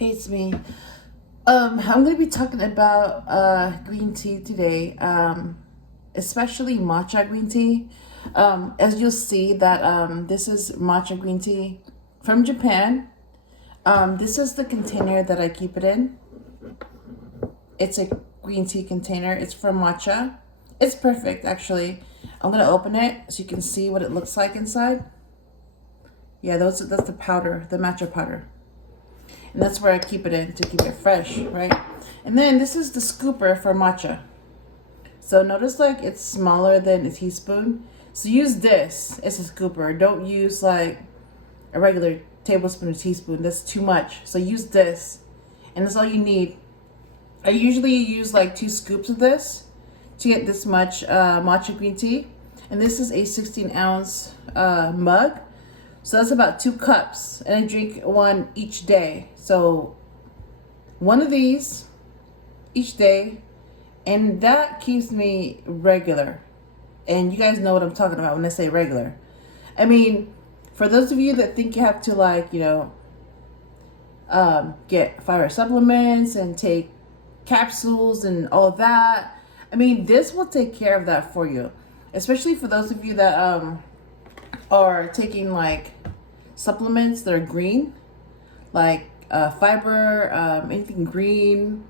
Hey, it's me. I'm gonna be talking about green tea today, especially matcha green tea. As you'll see that this is matcha green tea from Japan. This is the container that I keep it in. It's a green tea container. It's from matcha. It's perfect, actually. I'm gonna open it so you can see what it looks like inside. Yeah, that's the powder, the matcha powder. And that's where I keep it in to keep it fresh, right? And then this is the scooper for matcha. So notice like it's smaller than a teaspoon. So use this as a scooper. Don't use like a regular tablespoon or teaspoon. That's too much. So use this. And that's all you need. I usually use like 2 scoops of this to get this much matcha green tea. And this is a 16-ounce mug. So that's about 2 cups, and I drink one each day. So one of these each day, and that keeps me regular. And you guys know what I'm talking about when I say regular. I mean, for those of you that think you have to like, get fiber supplements and take capsules and all that, I mean, this will take care of that for you. Especially for those of you that are taking like supplements that are green, like fiber, anything green,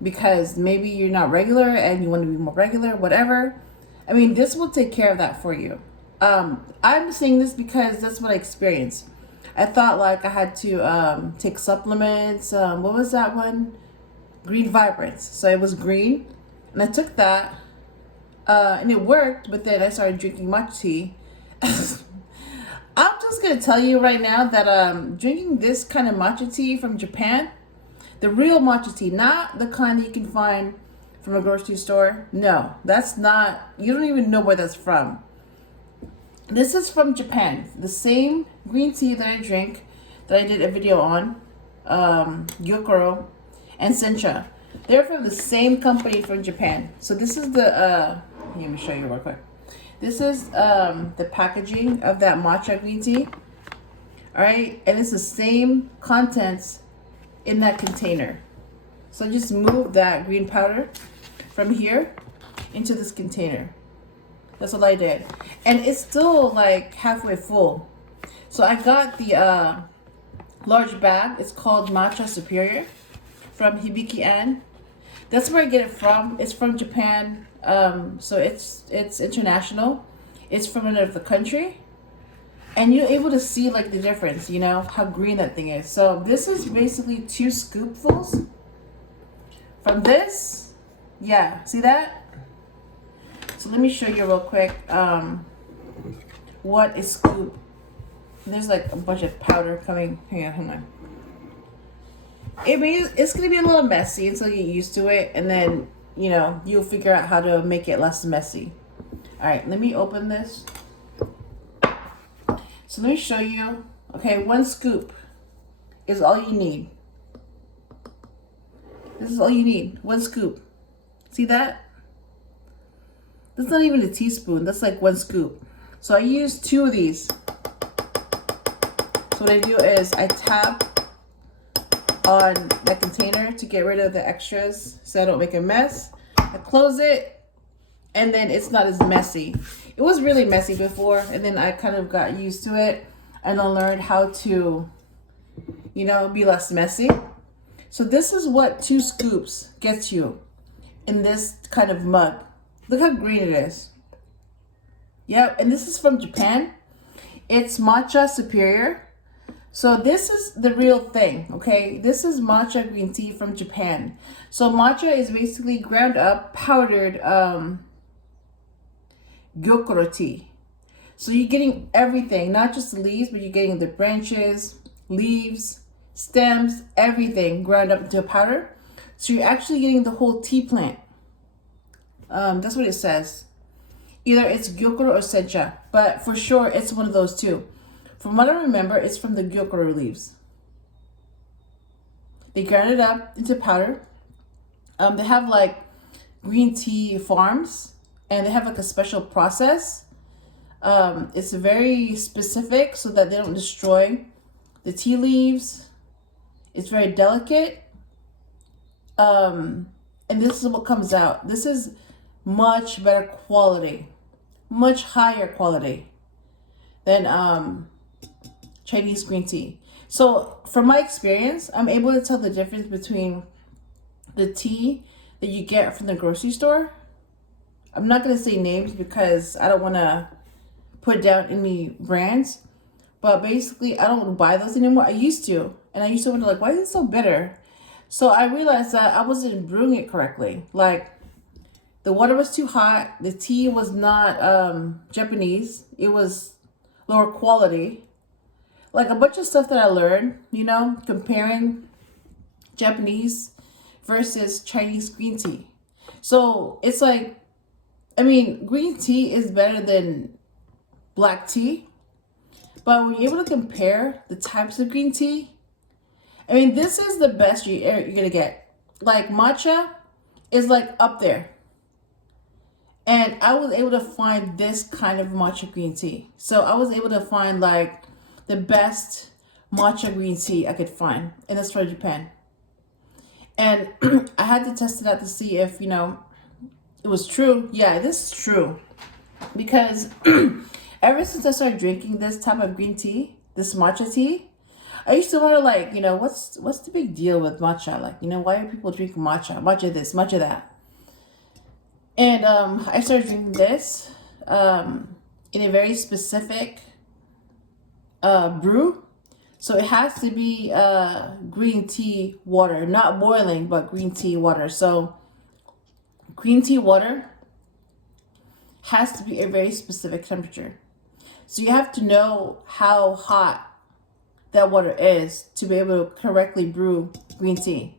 because maybe you're not regular and you want to be more regular, whatever. I mean, this will take care of that for you. I'm saying this because that's what I experienced. I thought like I had to take supplements. What was that one? Green Vibrance. So it was green, and I took that, and it worked. But then I started drinking matcha tea. I'm just gonna tell you right now that drinking this kind of matcha tea from Japan, the real matcha tea, not the kind that you can find from a grocery store. No, that's not. You don't even know where that's from. This is from Japan. The same green tea that I drink, that I did a video on, Gyokuro and Sencha. They're from the same company from Japan. So this is the. Let me show you real quick. This is the packaging of that matcha green tea. All right, and it's the same contents in that container. So just move that green powder from here into this container. That's what I did. And it's still like halfway full. So I got the large bag. It's called Matcha Superior from Hibiki-an. That's where I get it from. It's from Japan. So it's international. It's from another country. And you're able to see like the difference, how green that thing is. So this is basically 2 scoopfuls from this. Yeah, see that? So let me show you real quick what is scoop. There's like a bunch of powder coming. Hang on. It's gonna be a little messy until you get used to it, and then you'll figure out how to make it less messy. All right, let me open this. So let me show you. Okay, 1 scoop is all you need. This is all you need. 1 scoop. See that? That's not even a teaspoon. That's like 1 scoop. So I use 2 of these. So what I do is I tap on the container to get rid of the extras so I don't make a mess. I close it, and then it's not as messy. It was really messy before, and then I kind of got used to it, and I learned how to, be less messy. So this is what 2 scoops gets you in this kind of mug. Look how green it is. Yep, and this is from Japan. It's Matcha Superior. So this is the real thing, okay? This is matcha green tea from Japan. So matcha is basically ground up, powdered gyokuro tea. So you're getting everything, not just the leaves, but you're getting the branches, leaves, stems, everything ground up into a powder. So you're actually getting the whole tea plant. That's what it says. Either it's gyokuro or sencha, but for sure it's one of those 2. From what I remember, it's from the gyokuro leaves. They grind it up into powder. They have like green tea farms, and they have like a special process. It's very specific so that they don't destroy the tea leaves It's very delicate. And this is what comes out. This is much better quality, much higher quality than Chinese green tea. So from my experience, I'm able to tell the difference between the tea that you get from the grocery store. I'm not going to say names because I don't want to put down any brands. But basically, I don't buy those anymore. I used to. And I used to wonder, like, why is it so bitter? So I realized that I wasn't brewing it correctly. Like, the water was too hot. The tea was not Japanese. It was lower quality. Like, a bunch of stuff that I learned, you know, comparing Japanese versus Chinese green tea. So it's like, I mean, green tea is better than black tea. But when you're able to compare the types of green tea, I mean, this is the best you're going to get. Like, matcha is like up there. And I was able to find this kind of matcha green tea. So I was able to find like the best matcha green tea I could find. And that's from Japan. And I had to test it out to see if, you know, it was true. Yeah, this is true. Because ever since I started drinking this type of green tea, this matcha tea, I used to wonder, like, you know, what's the big deal with matcha? Like, you know, why are people drinking matcha? Matcha this, matcha that. And I started drinking this in a very specific brew. So it has to be green tea water, not boiling, but green tea water. So green tea water has to be a very specific temperature. So you have to know how hot that water is to be able to correctly brew green tea.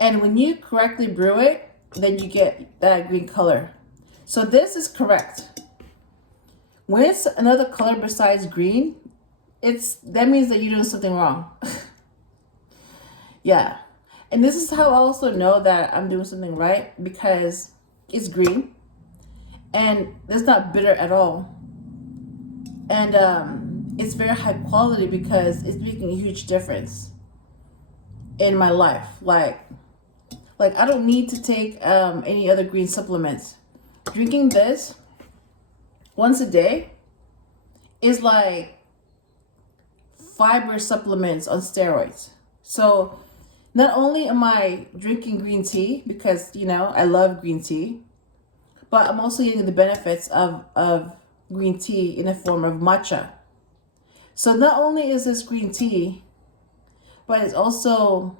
And when you correctly brew it, then you get that green color. So this is correct. When it's another color besides green, that means that you're doing something wrong. Yeah. And this is how I also know that I'm doing something right, because it's green and it's not bitter at all. And it's very high quality because it's making a huge difference in my life. Like I don't need to take any other green supplements. Drinking this once a day is like fiber supplements on steroids. So not only am I drinking green tea because, you know, I love green tea, but I'm also getting the benefits of green tea in the form of matcha. So not only is this green tea, but it also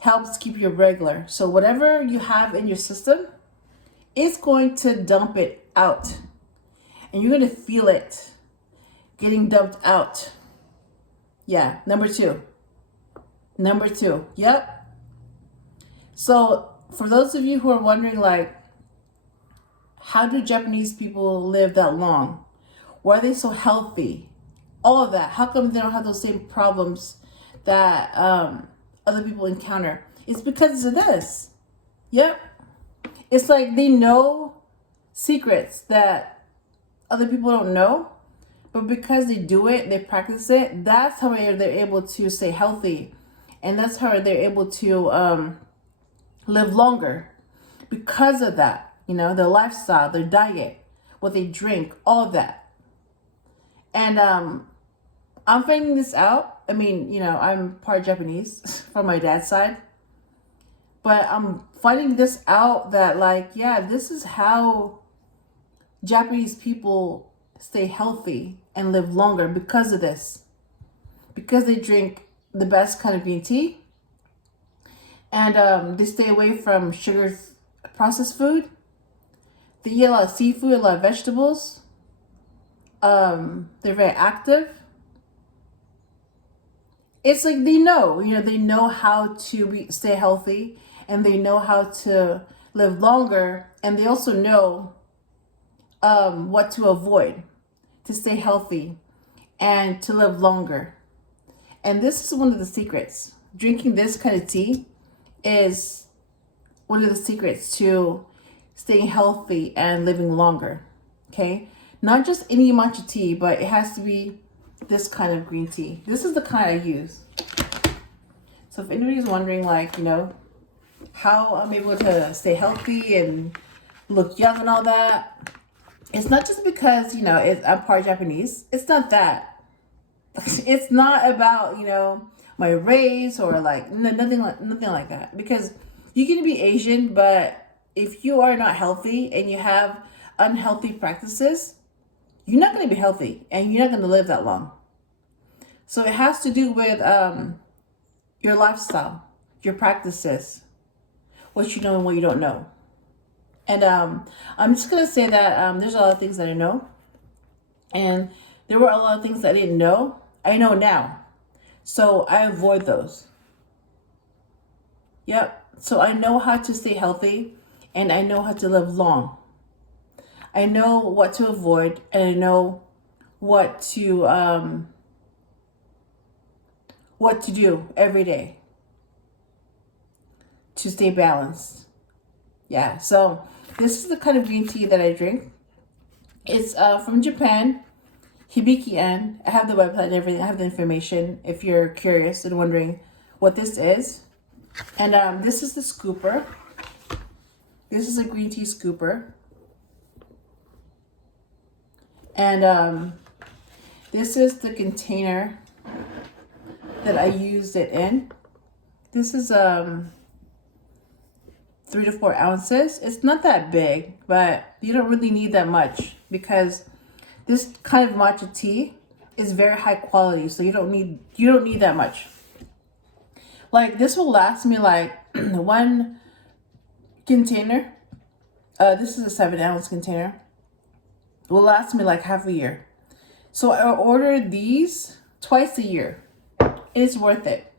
helps keep you regular. So whatever you have in your system, it's going to dump it out. And you're going to feel it getting dumped out. Yeah, number two. Yep. So for those of you who are wondering, like, how do Japanese people live that long? Why are they so healthy? All of that. How come they don't have those same problems that other people encounter? It's because of this. Yep. It's like they know secrets that other people don't know, but because they do it, they practice it, that's how they're able to stay healthy. And that's how they're able to live longer. Because of that, you know, their lifestyle, their diet, what they drink, all of that. And I'm finding this out. I mean, you know, I'm part Japanese from my dad's side. But I'm finding this out that, like, yeah, this is how Japanese people stay healthy and live longer because of this. Because they drink the best kind of green tea. And they stay away from sugar, processed food. They eat a lot of seafood, a lot of vegetables. They're very active. It's like they know how to stay healthy, and they know how to live longer, and they also know what to avoid to stay healthy and to live longer. And this is one of the secrets. Drinking this kind of tea is one of the secrets to staying healthy and living longer. Okay? Not just any matcha tea, but it has to be this kind of green tea. This is the kind I use. So if anybody's wondering, like, you know, how I'm able to stay healthy and look young and all that, it's not just because, you know, I'm part Japanese. It's not that. It's not about, you know, my race or like nothing like that. Because you can be Asian, but if you are not healthy and you have unhealthy practices, you're not going to be healthy and you're not going to live that long. So it has to do with your lifestyle, your practices, what you know and what you don't know. And I'm just going to say that there's a lot of things that I know. And there were a lot of things that I didn't know. I know now. So I avoid those. Yep. So I know how to stay healthy and I know how to live long. I know what to avoid and I know what to do every day to stay balanced. Yeah. So this is the kind of green tea that I drink. It's from Japan, Hibiki-an. I have the website and everything. I have the information if you're curious and wondering what this is. And this is the scooper. This is a green tea scooper. And this is the container that I used it in. This is 3 to 4 ounces. It's not that big, but you don't really need that much because this kind of matcha tea is very high quality, so you don't need that much. Like this will last me like one container. This is a 7-ounce container. It will last me like half a year. So I ordered these twice a year. It's worth it.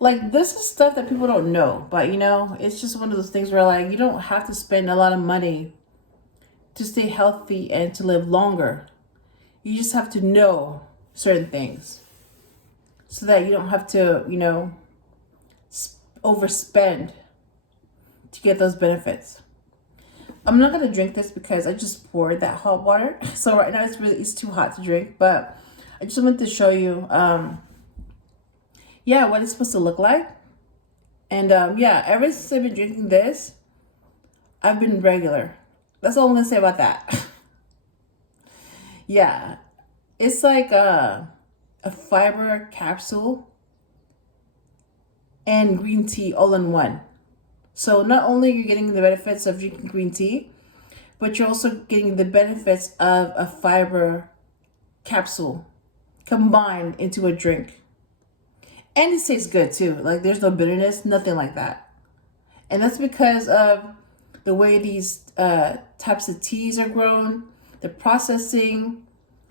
Like this is stuff that people don't know, but you know, it's just one of those things where like you don't have to spend a lot of money to stay healthy and to live longer. You just have to know certain things so that you don't have to, you know, overspend to get those benefits. I'm not going to drink this because I just poured that hot water. So right now it's too hot to drink, but I just wanted to show you, yeah, what it's supposed to look like. And yeah, ever since I've been drinking this, I've been regular. That's all I'm going to say about that. Yeah, it's like a fiber capsule and green tea all in one. So not only are you getting the benefits of drinking green tea, but you're also getting the benefits of a fiber capsule combined into a drink. And it tastes good too. Like there's no bitterness, nothing like that. And that's because of the way these types of teas are grown, the processing,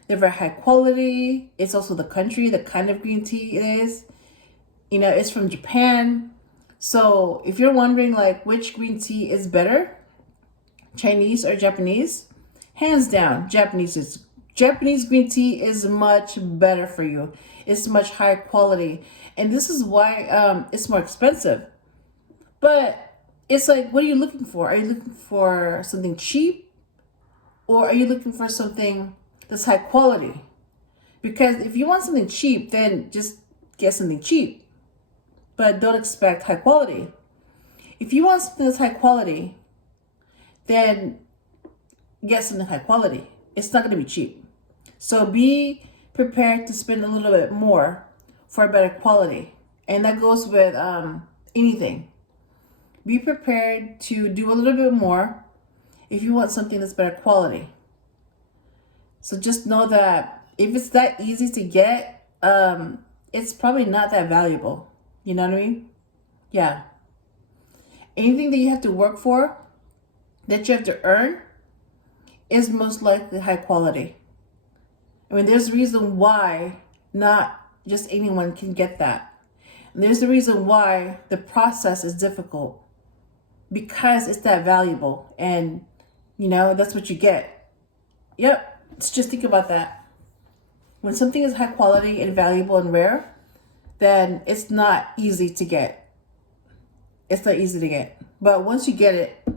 they're very high quality. It's also the country, the kind of green tea it is. You know, it's from Japan. So if you're wondering like which green tea is better, Chinese or Japanese, hands down, Japanese green tea is much better for you. It's much higher quality. And this is why it's more expensive. But it's like, what are you looking for? Are you looking for something cheap? Or are you looking for something that's high quality? Because if you want something cheap, then just get something cheap. But don't expect high quality. If you want something that's high quality, then get something high quality. It's not going to be cheap. So be prepared to spend a little bit more for a better quality. And that goes with anything. Be prepared to do a little bit more if you want something that's better quality. So just know that if it's that easy to get, it's probably not that valuable. You know what I mean? Yeah. Anything that you have to work for, that you have to earn, is most likely high quality. I mean, there's a reason why not just anyone can get that. And there's a reason why the process is difficult. Because it's that valuable. And, you know, that's what you get. Yep. Let's just think about that. When something is high quality and valuable and rare, then it's not easy to get. It's not easy to get. But once you get it,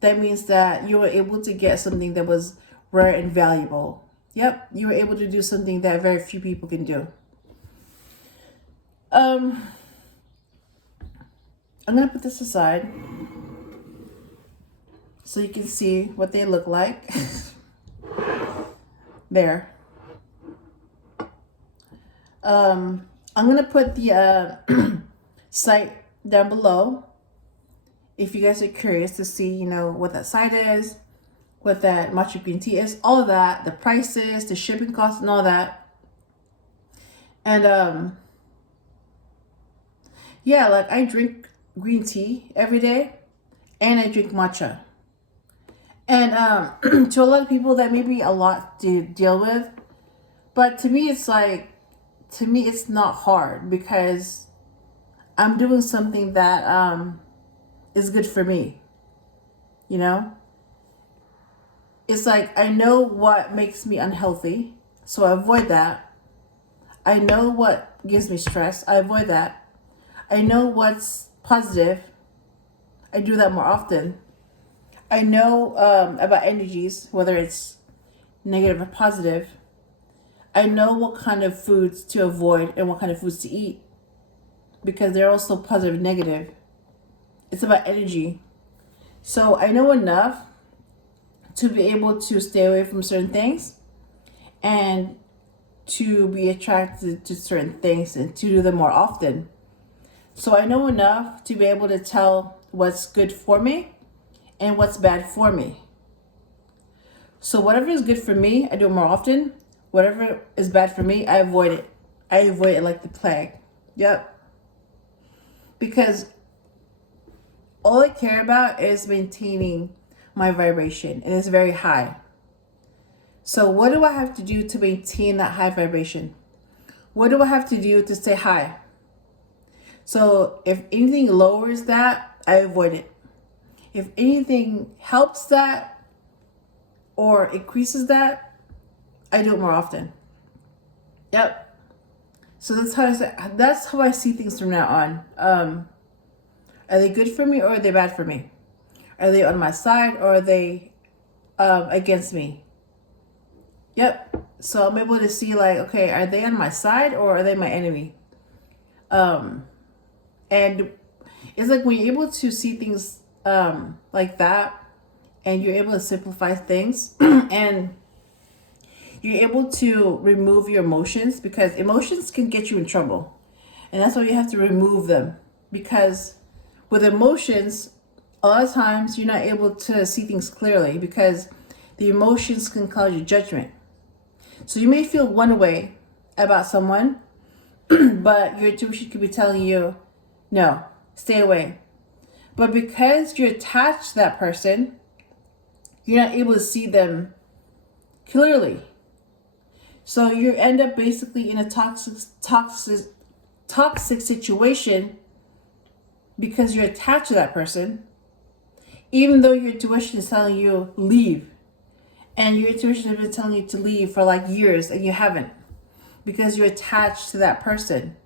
that means that you were able to get something that was rare and valuable. Yep, you were able to do something that very few people can do. I'm going to put this aside so you can see what they look like. There. I'm going to put the site down below if you guys are curious to see, you know, what that site is, what that matcha green tea is, all of that, the prices, the shipping costs, and all that. And yeah, like I drink green tea every day, and I drink matcha. And to a lot of people, that may be a lot to deal with, but to me, it's like, to me, it's not hard because I'm doing something that is good for me. You know, it's like I know what makes me unhealthy, so I avoid that. I know what gives me stress, I avoid that. I know what's positive, I do that more often. I know about energies, whether it's negative or positive. I know what kind of foods to avoid and what kind of foods to eat because they're also positive and negative. It's about energy. So I know enough to be able to stay away from certain things and to be attracted to certain things and to do them more often. So I know enough to be able to tell what's good for me and what's bad for me. So whatever is good for me, I do it more often. Whatever is bad for me, I avoid it. I avoid it like the plague. Yep. Because all I care about is maintaining my vibration, and it's very high. So what do I have to do to maintain that high vibration? What do I have to do to stay high? So if anything lowers that, I avoid it. If anything helps that or increases that, I do it more often. Yep. So that's how I see things from now on. Are they good for me or are they bad for me? Are they on my side or are they against me? Yep. So I'm able to see like, okay, are they on my side or are they my enemy? And it's like when you're able to see things like that, and you're able to simplify things, and you're able to remove your emotions, because emotions can get you in trouble, and that's why you have to remove them. Because with emotions, a lot of times you're not able to see things clearly because the emotions can cause you judgment. So you may feel one way about someone, but your intuition could be telling you, no, stay away. But because you're attached to that person, you're not able to see them clearly. So you end up basically in a toxic situation because you're attached to that person, even though your intuition is telling you leave. And your intuition has been telling you to leave for like years and you haven't, because you're attached to that person.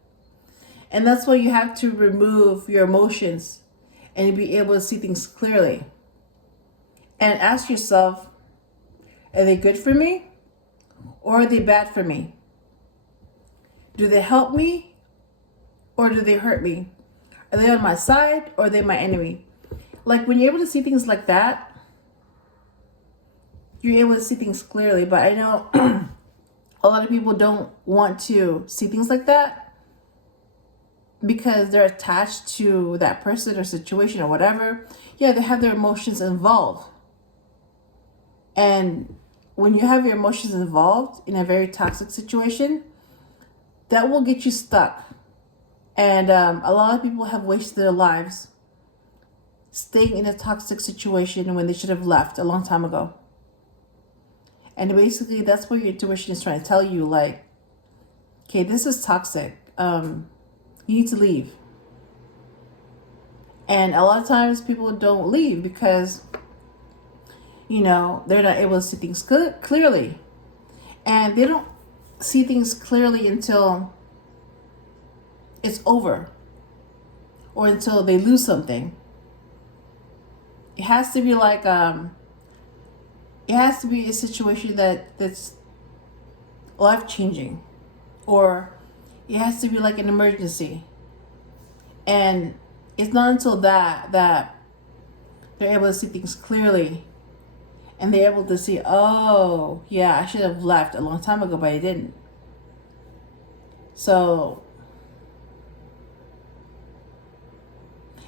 And that's why you have to remove your emotions and be able to see things clearly. And ask yourself, are they good for me or are they bad for me? Do they help me or do they hurt me? Are they on my side or are they my enemy? Like when you're able to see things like that, you're able to see things clearly. But I know a lot of people don't want to see things like that because they're attached to that person or situation or whatever. Yeah, they have their emotions involved. And when you have your emotions involved in a very toxic situation, that will get you stuck. And a lot of people have wasted their lives staying in a toxic situation when they should have left a long time ago. And basically, that's what your intuition is trying to tell you, like, okay, this is toxic. You need to leave. And a lot of times people don't leave because, you know, they're not able to see things clearly. And they don't see things clearly until it's over or until they lose something. It has to be like, it has to be a situation that's life-changing, or it has to be like an emergency. And it's not until that they're able to see things clearly, and they're able to see, oh yeah, I should have left a long time ago, but I didn't. So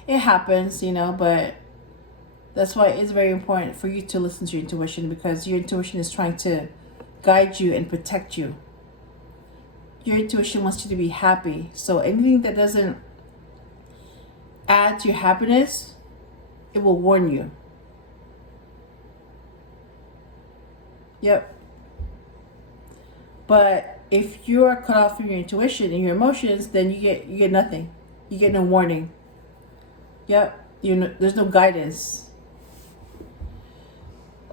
it happens, you know, but that's why it's very important for you to listen to your intuition, because your intuition is trying to guide you and protect you. Your intuition wants you to be happy. So anything that doesn't add to your happiness, it will warn you. Yep. But if you are cut off from your intuition and your emotions, then you get nothing. You get no warning. Yep. There's no guidance.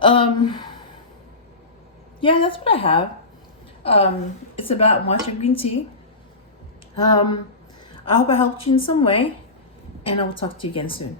Yeah, that's what I have. It's about matcha green tea. I hope I helped you in some way, and I will talk to you again soon.